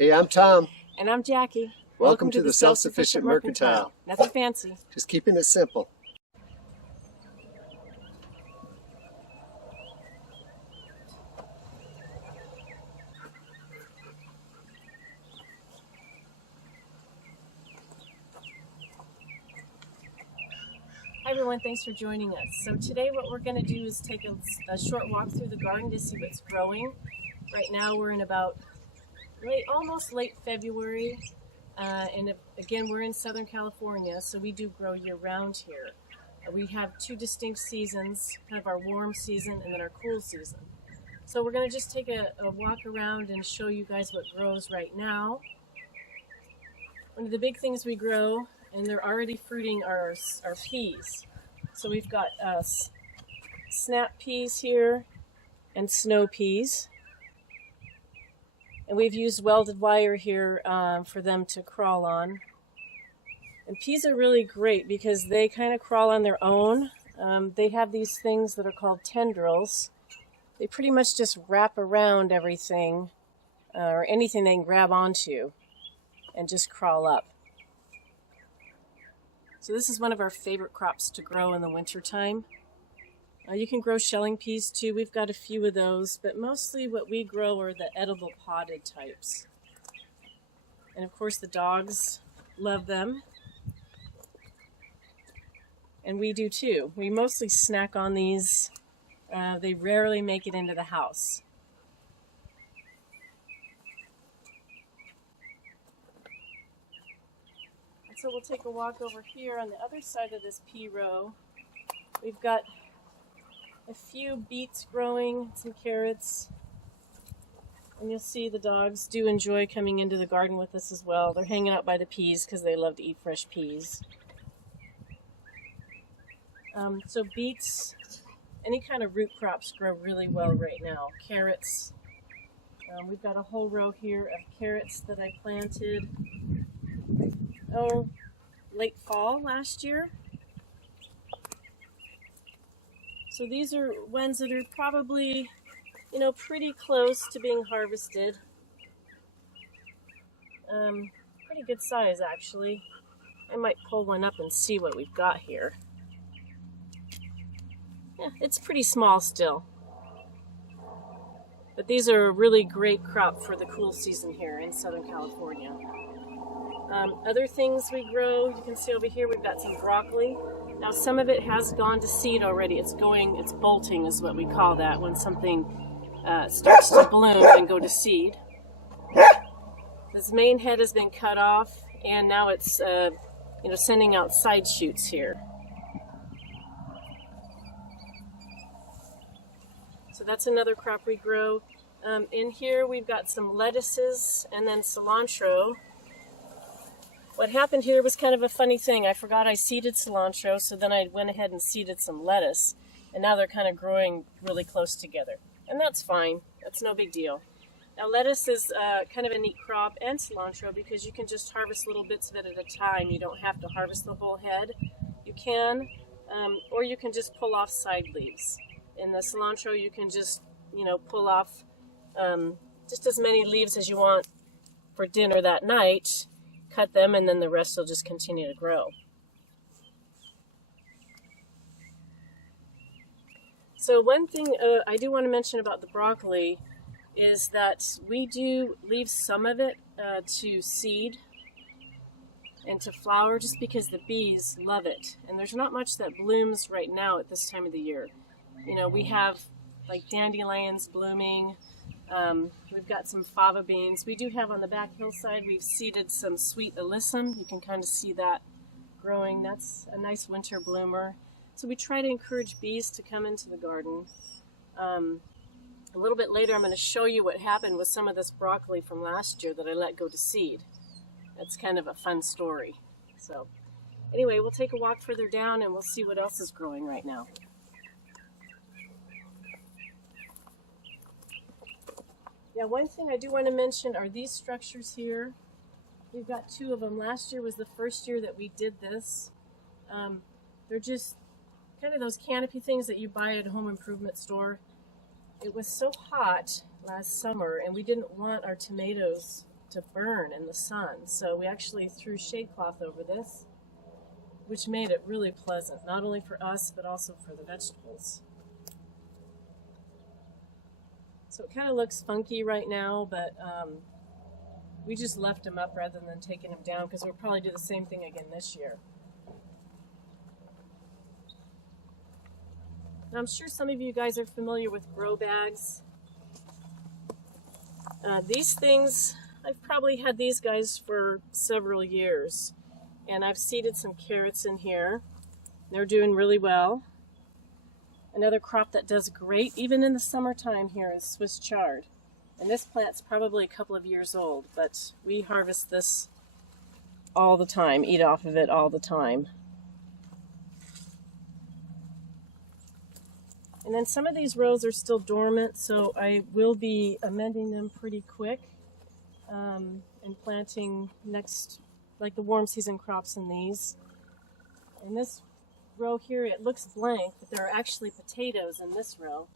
Hey, I'm Tom. And I'm Jackie. Welcome to the Self-Sufficient Mercantile. Nothing fancy. Just keeping it simple. Hi everyone, thanks for joining us. So today what we're going to do is take a short walk through the garden to see what's growing. Right now we're in about almost late February, and again we're in Southern California, so we do grow year-round here. We have two distinct seasons, kind of our warm season and then our cool season. So we're going to just take a walk around and show you guys what grows right now. One of the big things we grow, and they're already fruiting, are our peas. So we've got snap peas here and snow peas. And we've used welded wire here for them to crawl on. And peas are really great because they kind of crawl on their own. They have these things that are called tendrils. They pretty much just wrap around everything or anything they can grab onto and just crawl up. So this is one of our favorite crops to grow in the wintertime. You can grow shelling peas too. We've got a few of those, but mostly what we grow are the edible potted types. And of course the dogs love them. And we do too. We mostly snack on these. They rarely make it into the house. So we'll take a walk over here on the other side of this pea row. We've got a few beets growing, some carrots, and you'll see the dogs do enjoy coming into the garden with us as well. They're hanging out by the peas because they love to eat fresh peas. So beets, any kind of root crops grow really well right now. Carrots, we've got a whole row here of carrots that I planted late fall last year. So these are ones that are probably, pretty close to being harvested. Pretty good size actually. I might pull one up and see what we've got here. Yeah, it's pretty small still. But these are a really great crop for the cool season here in Southern California. Other things we grow, you can see over here we've got some broccoli. Now some of it has gone to seed already. It's bolting is what we call that, when something starts to bloom and go to seed. This main head has been cut off, and now it's sending out side shoots here. So that's another crop we grow. In here we've got some lettuces and then cilantro. What happened here was kind of a funny thing. I forgot I seeded cilantro, so then I went ahead and seeded some lettuce, and now they're kind of growing really close together. And that's fine. That's no big deal. Now lettuce is kind of a neat crop, and cilantro, because you can just harvest little bits of it at a time. You don't have to harvest the whole head. You can, or you can just pull off side leaves. In the cilantro, you can just, pull off just as many leaves as you want for dinner that night. Cut them, and then the rest will just continue to grow. So one thing I do want to mention about the broccoli is that we do leave some of it to seed and to flower, just because the bees love it. And there's not much that blooms right now at this time of the year. We have like dandelions blooming. We've got some fava beans. We do have on the back hillside, we've seeded some sweet alyssum. You can kind of see that growing. That's a nice winter bloomer. So we try to encourage bees to come into the garden. A little bit later I'm going to show you what happened with some of this broccoli from last year that I let go to seed. That's kind of a fun story. So anyway, we'll take a walk further down and we'll see what else is growing right now. Now, one thing I do want to mention are these structures here. We've got two of them. Last year was the first year that we did this. They're just kind of those canopy things that you buy at a home improvement store. It was so hot last summer, and we didn't want our tomatoes to burn in the sun. So we actually threw shade cloth over this, which made it really pleasant, not only for us, but also for the vegetables. So it kind of looks funky right now, but we just left them up rather than taking them down because we'll probably do the same thing again this year. Now, I'm sure some of you guys are familiar with grow bags. These things, I've probably had these guys for several years, and I've seeded some carrots in here. They're doing really well. Another crop that does great, even in the summertime here, is Swiss chard. And this plant's probably a couple of years old, but we harvest this all the time, eat off of it all the time. And then some of these rows are still dormant, so I will be amending them pretty quick and planting next, like the warm season crops in these. And this row here, it looks blank, but there are actually potatoes in this row.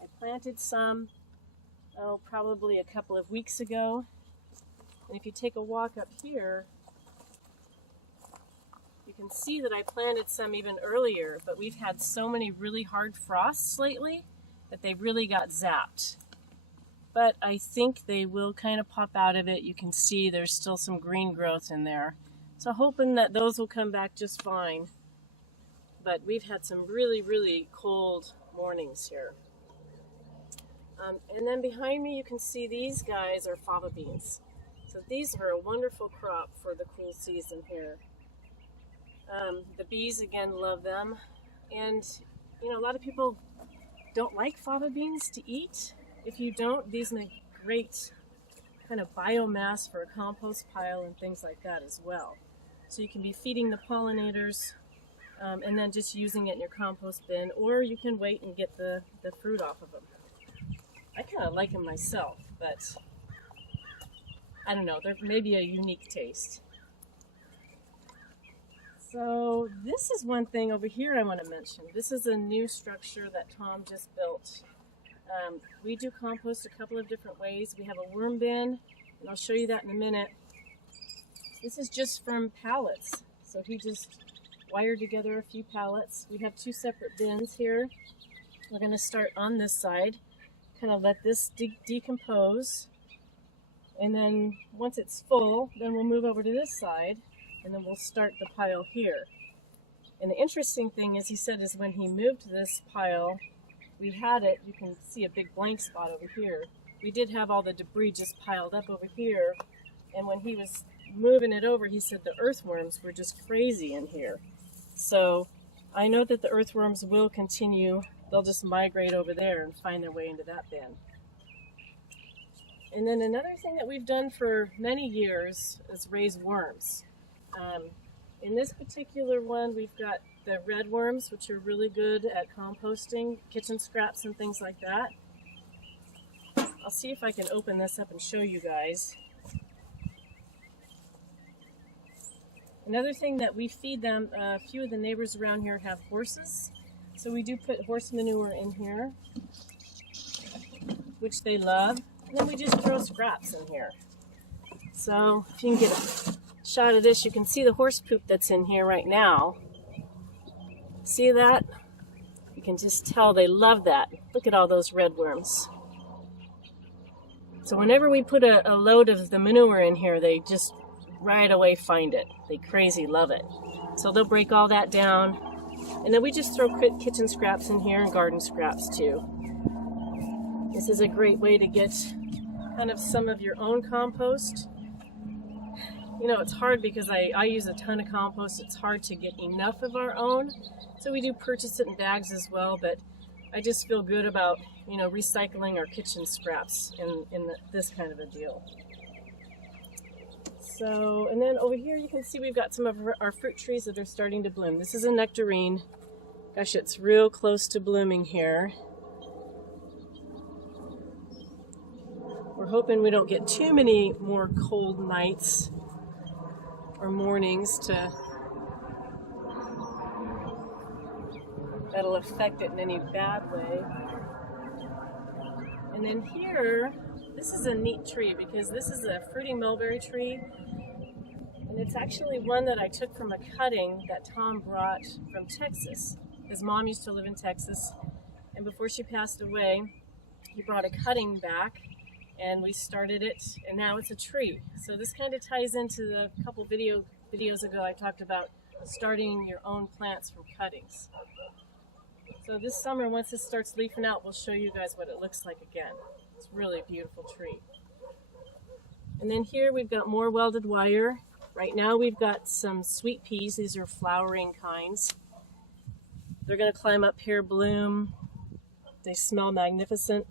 I planted some, probably a couple of weeks ago. And if you take a walk up here, you can see that I planted some even earlier, but we've had so many really hard frosts lately that they really got zapped. But I think they will kind of pop out of it. You can see there's still some green growth in there. So hoping that those will come back just fine. But we've had some really, really cold mornings here. And then behind me you can see these guys are fava beans. So these are a wonderful crop for the cool season here. The bees again love them. And you know, a lot of people don't like fava beans to eat. If you don't, these make great kind of biomass for a compost pile and things like that as well. So you can be feeding the pollinators and then just using it in your compost bin, or you can wait and get the fruit off of them. I kind of like them myself, but I don't know, they're maybe a unique taste. So this is one thing over here I want to mention. This is a new structure that Tom just built. We do compost a couple of different ways. We have a worm bin, and I'll show you that in a minute. This is just from pallets. So he just wired together a few pallets. We have two separate bins here. We're going to start on this side, kind of let this decompose. And then once it's full, then we'll move over to this side, and then we'll start the pile here. And the interesting thing is, he said, is when he moved this pile, we had it, you can see a big blank spot over here. We did have all the debris just piled up over here, and when he was moving it over, he said the earthworms were just crazy in here. So I know that the earthworms will continue. They'll just migrate over there and find their way into that bin. And then another thing that we've done for many years is raise worms. In this particular one, we've got the red worms, which are really good at composting, kitchen scraps and things like that. I'll see if I can open this up and show you guys. Another thing that we feed them, a few of the neighbors around here have horses, so we do put horse manure in here, which they love, and then we just throw scraps in here. So if you can get a shot of this, you can see the horse poop that's in here right now. See that? You can just tell they love that. Look at all those red worms. So whenever we put a load of the manure in here, they just right away find it. They crazy love it. So they'll break all that down. And then we just throw kitchen scraps in here and garden scraps too. This is a great way to get kind of some of your own compost. You know, it's hard because I use a ton of compost. It's hard to get enough of our own. So we do purchase it in bags as well, but I just feel good about, you know, recycling our kitchen scraps in this kind of a deal. So, and then over here you can see we've got some of our fruit trees that are starting to bloom. This is a nectarine. Gosh, it's real close to blooming here. We're hoping we don't get too many more cold nights or mornings that'll affect it in any bad way. And then here This is a neat tree because this is a fruiting mulberry tree, and it's actually one that I took from a cutting that Tom brought from Texas. His mom used to live in Texas, and before she passed away, he brought a cutting back, and we started it, and now it's a tree. So this kind of ties into the couple videos ago I talked about starting your own plants from cuttings. So this summer, once this starts leafing out, we'll show you guys what it looks like again. It's really a beautiful tree. And then here we've got more welded wire. Right now we've got some sweet peas. These are flowering kinds. They're going to climb up here, bloom. They smell magnificent.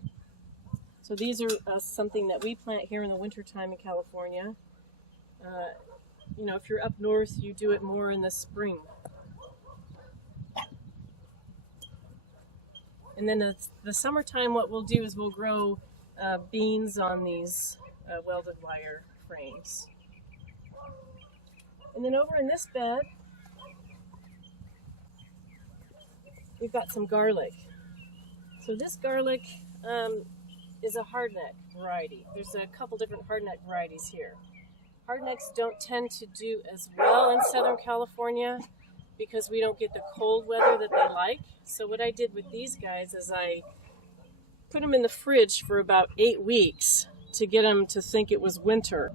So these are something that we plant here in the wintertime in California. You know, if you're up north, you do it more in the spring. And then the summertime, what we'll do is we'll grow beans on these welded wire frames. And then over in this bed, we've got some garlic. So this garlic is a hardneck variety. There's a couple different hardneck varieties here. Hardnecks don't tend to do as well in Southern California because we don't get the cold weather that they like. So what I did with these guys is I put them in the fridge for about 8 weeks to get them to think it was winter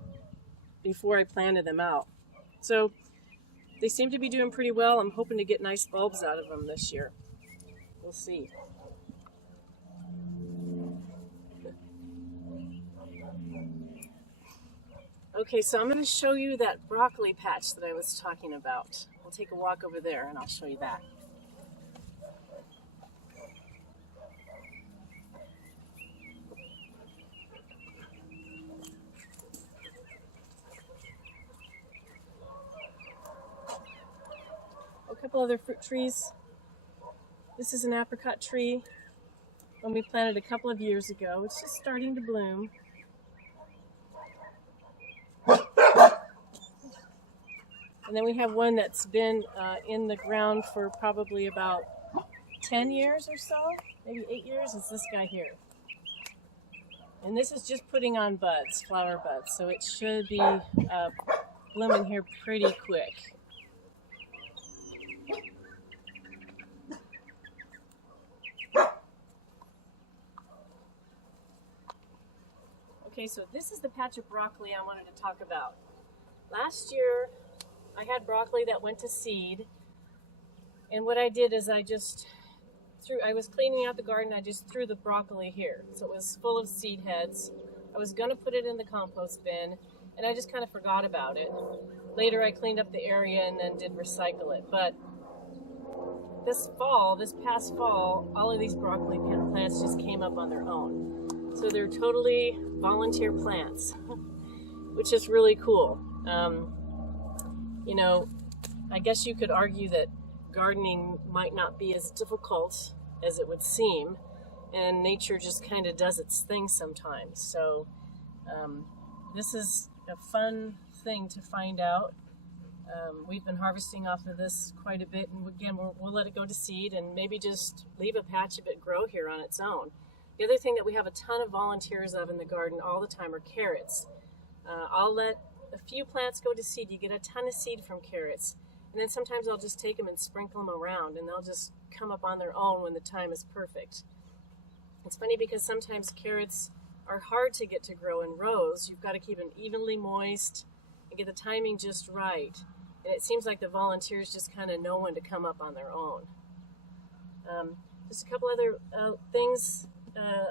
before I planted them out. So they seem to be doing pretty well. I'm hoping to get nice bulbs out of them this year. We'll see. Okay, so I'm going to show you that broccoli patch that I was talking about. We'll take a walk over there and I'll show you that. A couple other fruit trees. This is an apricot tree, one we planted a couple of years ago. It's just starting to bloom. And then we have one that's been in the ground for probably about 10 years or so, maybe 8 years. It's this guy here. And this is just putting on buds, flower buds, so it should be blooming here pretty quick. Okay, so this is the patch of broccoli I wanted to talk about. Last year, I had broccoli that went to seed, and what I did is I was cleaning out the garden, I just threw the broccoli here. So it was full of seed heads. I was going to put it in the compost bin, and I just kind of forgot about it. Later I cleaned up the area and then did recycle it. But this past fall, all of these broccoli plants just came up on their own. So they're totally volunteer plants, which is really cool. You know, I guess you could argue that gardening might not be as difficult as it would seem, and nature just kind of does its thing sometimes. So this is a fun thing to find out. We've been harvesting off of this quite a bit, and again, we'll let it go to seed and maybe just leave a patch of it grow here on its own. The other thing that we have a ton of volunteers of in the garden all the time are carrots. I'll let a few plants go to seed. You get a ton of seed from carrots, and then sometimes I'll just take them and sprinkle them around, and they'll just come up on their own when the time is perfect. It's funny because sometimes carrots are hard to get to grow in rows. You've got to keep them evenly moist and get the timing just right, and it seems like the volunteers just kind of know when to come up on their own. Just a couple other things,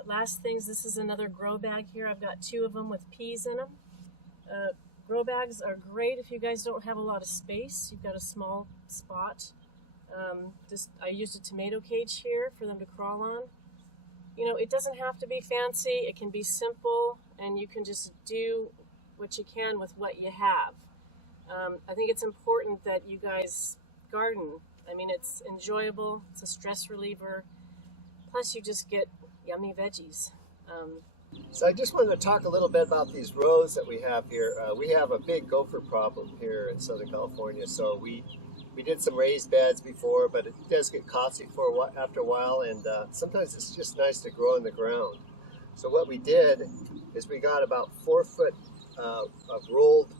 last things. This is another grow bag here. I've got 2 of them with peas in them. Grow bags are great if you guys don't have a lot of space. You've got a small spot. I used a tomato cage here for them to crawl on. You know, it doesn't have to be fancy. It can be simple, and you can just do what you can with what you have. I think it's important that you guys garden. I mean, it's enjoyable. It's a stress reliever. Plus, you just get yummy veggies. So I just wanted to talk a little bit about these rows that we have here. We have a big gopher problem here in Southern California. So we did some raised beds before, but it does get costly after a while, and sometimes it's just nice to grow in the ground. So what we did is we got about 4 foot of rolled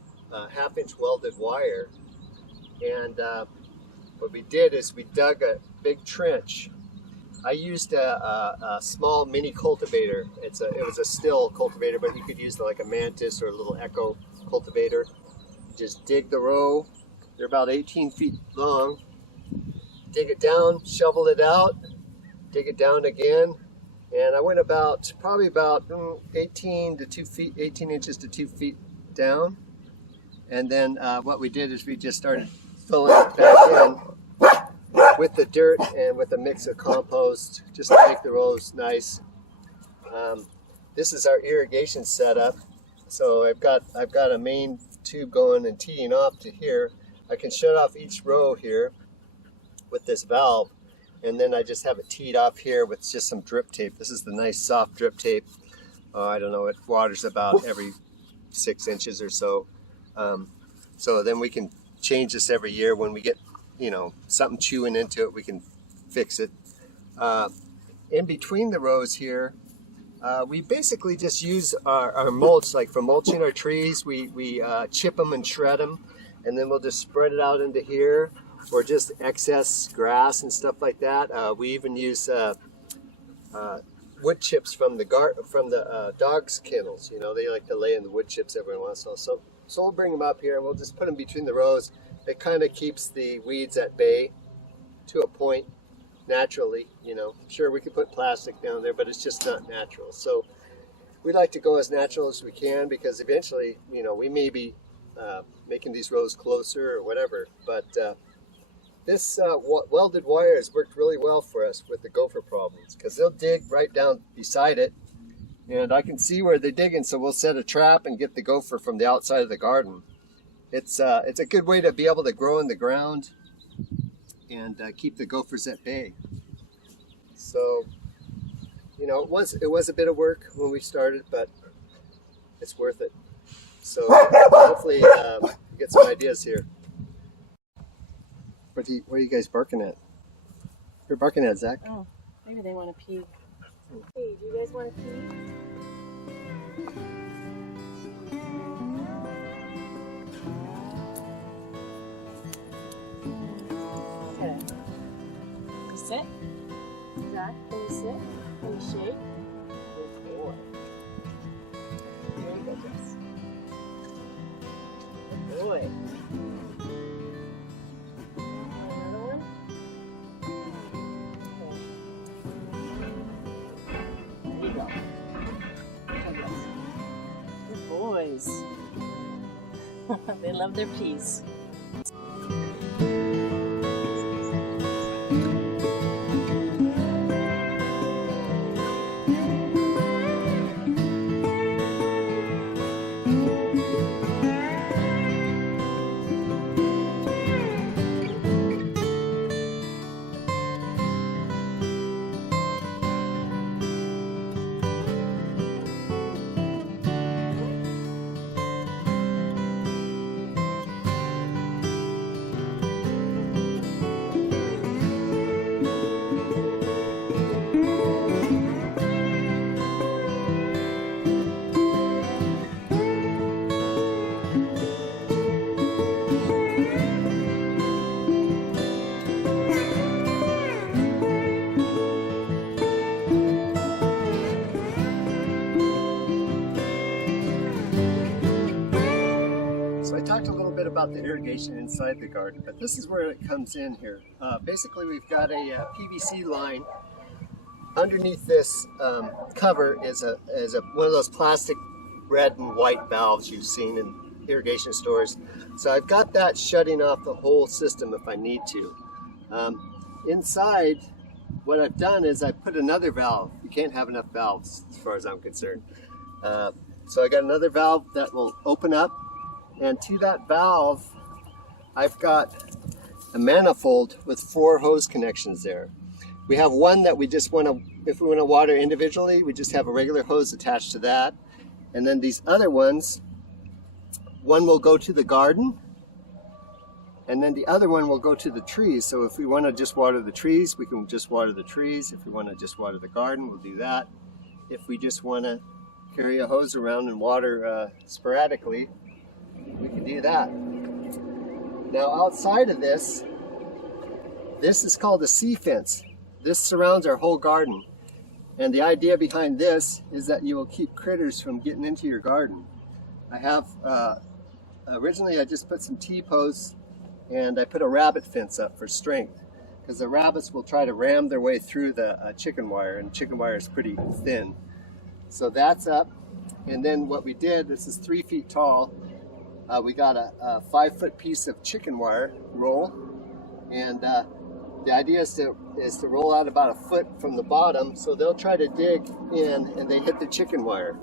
half-inch welded wire, and what we did is we dug a big trench. I used a small mini cultivator. It was a still cultivator, but you could use like a mantis or a little echo cultivator. Just dig the row. They're about 18 feet long. Dig it down, shovel it out, dig it down again, and I went probably about 18 inches to 2 feet down. And then what we did is we just started filling it back in with the dirt and with a mix of compost, just to make the rows nice. This is our irrigation setup. So I've got a main tube going and teeing off to here. I can shut off each row here with this valve, and then I just have it teed off here with just some drip tape. This is the nice soft drip tape. I don't know, it waters about every 6 inches or so. So then we can change this every year. When we get, you know, something chewing into it, we can fix it. In between the rows here, we basically just use our mulch, like for mulching our trees. We chip them and shred them, and then we'll just spread it out into here, or just excess grass and stuff like that. We even use wood chips from the dogs' kennels. You know, they like to lay in the wood chips every once in a while. So we'll bring them up here and we'll just put them between the rows. It kind of keeps the weeds at bay to a point naturally. You know, sure, we could put plastic down there, but it's just not natural. So we like to go as natural as we can, because eventually, you know, we may be making these rows closer or whatever. But this welded wire has worked really well for us with the gopher problems, because they'll dig right down beside it, and I can see where they're digging, so we'll set a trap and get the gopher from the outside of the garden. It's a good way to be able to grow in the ground and keep the gophers at bay. So, you know, it was a bit of work when we started, but it's worth it. So hopefully get some ideas here. What are you guys barking at? You're barking at, Zach? Oh, maybe they want to pee. Hey, do you guys want to pee? Okay. You sit? Zach, can you sit? Can you shake? Good boy. There you go, Jess. Good boy. Another one? Okay. There you go. Good boys. They love their peas. About the irrigation inside the garden, but this is where it comes in here. Basically, we've got a PVC line. Underneath this cover is one of those plastic red and white valves you've seen in irrigation stores. So I've got that shutting off the whole system if I need to. Inside, what I've done is I put another valve. You can't have enough valves as far as I'm concerned. So I got another valve that will open up, and to that valve I've got a manifold with 4 hose connections there. We have one that we just want to, if we want to water individually, we just have a regular hose attached to that. And then these other ones, one will go to the garden, and then the other one will go to the trees. So if we want to just water the trees, we can just water the trees. If we want to just water the garden, we'll do that. if we just want to carry a hose around and water sporadically, we can do that. Now outside of this is called a sea fence. This surrounds our whole garden. And the idea behind this is that you will keep critters from getting into your garden. I have, originally I just put some T-posts and I put a rabbit fence up for strength, because the rabbits will try to ram their way through the chicken wire, and chicken wire is pretty thin. So that's up. And then what we did, this is 3 feet tall, we got a 5-foot piece of chicken wire roll, and the idea is to roll out about 1 foot from the bottom, so they'll try to dig in and they hit the chicken wire.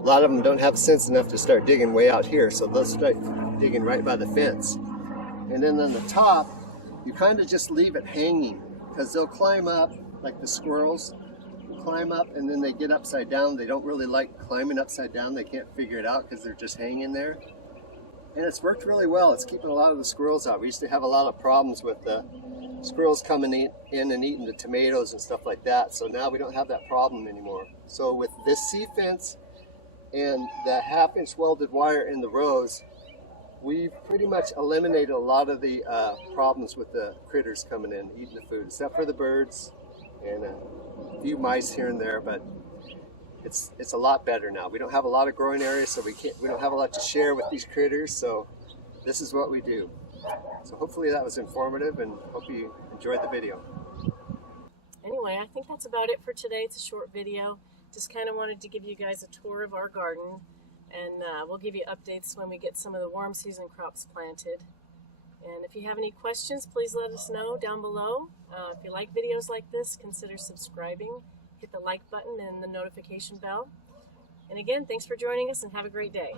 A lot of them don't have sense enough to start digging way out here, so they'll start digging right by the fence. And then on the top, you kind of just leave it hanging, because they'll climb up, like the squirrels, climb up and then they get upside down. They don't really like climbing upside down. They can't figure it out because they're just hanging there. And it's worked really well. It's keeping a lot of the squirrels out. We used to have a lot of problems with the squirrels coming in and eating the tomatoes and stuff like that. So now we don't have that problem anymore. So with this sea fence and the 1/2-inch welded wire in the rows, we've pretty much eliminated a lot of the problems with the critters coming in eating the food, except for the birds and a few mice here and there. But it's a lot better now. We don't have a lot of growing areas, so we don't have a lot to share with these critters. So this is what we do. So hopefully that was informative, and hope you enjoyed the video. Anyway, I think that's about it for today. It's a short video. Just kind of wanted to give you guys a tour of our garden, and we'll give you updates when we get some of the warm season crops planted. And if you have any questions, please let us know down below. If you like videos like this, consider subscribing. Hit the like button and the notification bell. And again, thanks for joining us, and have a great day.